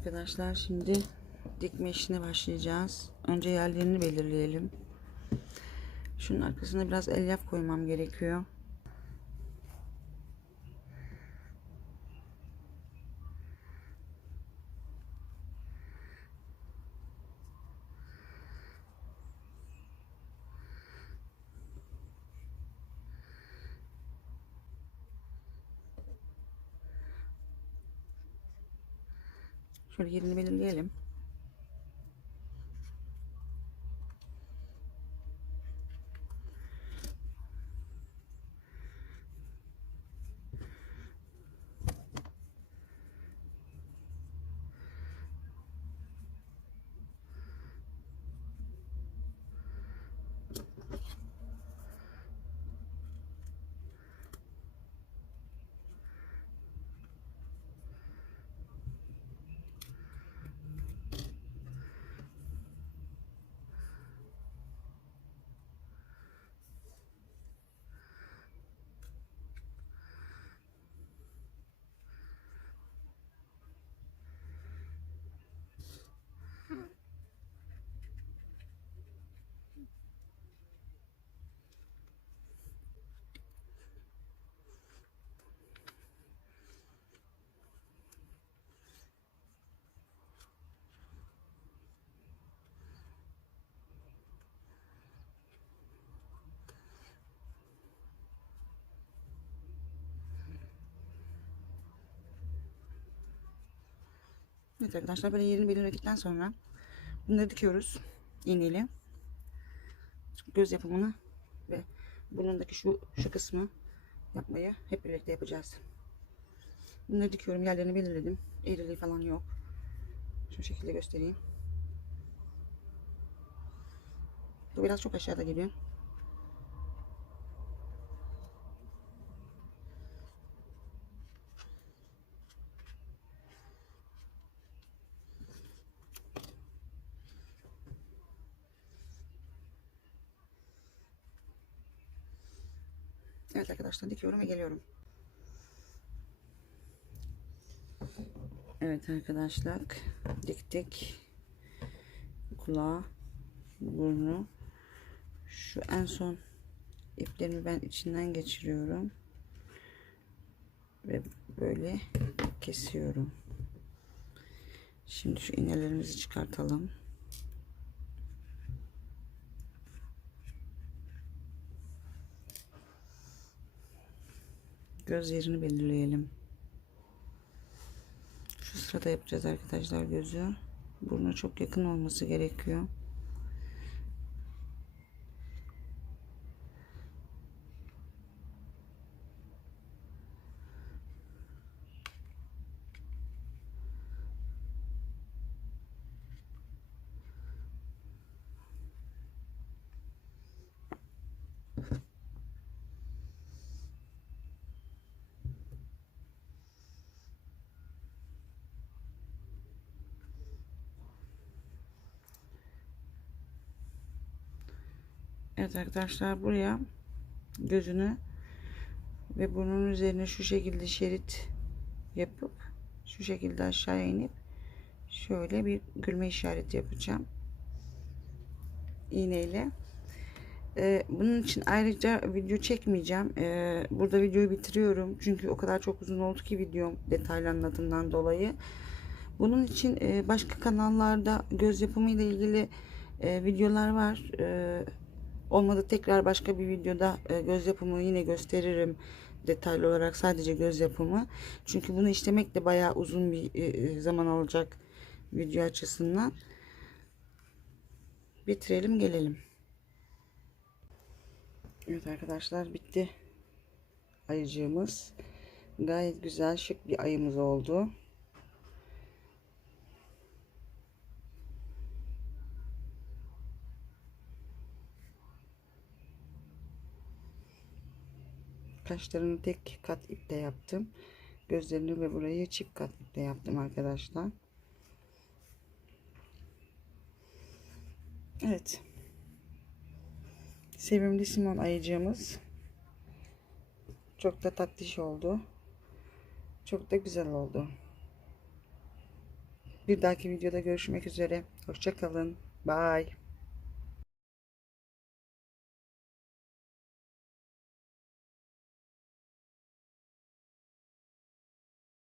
arkadaşlar şimdi dikme işine başlayacağız. Önce yerlerini belirleyelim. Şunun arkasına biraz elyaf koymam gerekiyor. Yerini belirleyelim. Evet arkadaşlar böyle yerini belirledikten sonra bunları dikiyoruz iğneyle. Göz yapımını ve burnundaki şu şu kısmı yapmayı hep birlikte yapacağız. Bunları dikiyorum yerlerini belirledim. Eğriliği falan yok. Şu şekilde göstereyim. Bu biraz çok aşağıda geliyor. Evet arkadaşlar dikiyorum ve geliyorum. Evet arkadaşlar diktik. Kulağı, burnu. Şu en son iplerimi ben içinden geçiriyorum. Ve böyle kesiyorum. Şimdi şu iğnelerimizi çıkartalım. Göz yerini belirleyelim. Şu sırada yapacağız arkadaşlar gözü. Burnu çok yakın olması gerekiyor. Evet arkadaşlar buraya gözünü ve burnunun üzerine şu şekilde şerit yapıp şu şekilde aşağıya inip şöyle bir gülme işareti yapacağım iğneyle. Ee, bunun için ayrıca video çekmeyeceğim. Ee, burada videoyu bitiriyorum. Çünkü o kadar çok uzun oldu ki videom detaylı anlatımdan dolayı. Bunun için e, başka kanallarda göz yapımı ile ilgili e, videolar var. E, Olmadı tekrar başka bir videoda e, göz yapımı yine gösteririm detaylı olarak sadece göz yapımı. Çünkü bunu işlemek de bayağı uzun bir e, zaman alacak video açısından. Bitirelim gelelim. Evet arkadaşlar bitti. Ayıcığımız. Gayet güzel şık bir ayımız oldu. Kaşlarını tek kat iple yaptım. Gözlerini ve burayı çift kat iple yaptım arkadaşlar. Evet. Sevimli Simon ayıcığımız. Çok da tatlış oldu. Çok da güzel oldu. Bir dahaki videoda görüşmek üzere. Hoşçakalın. Bye.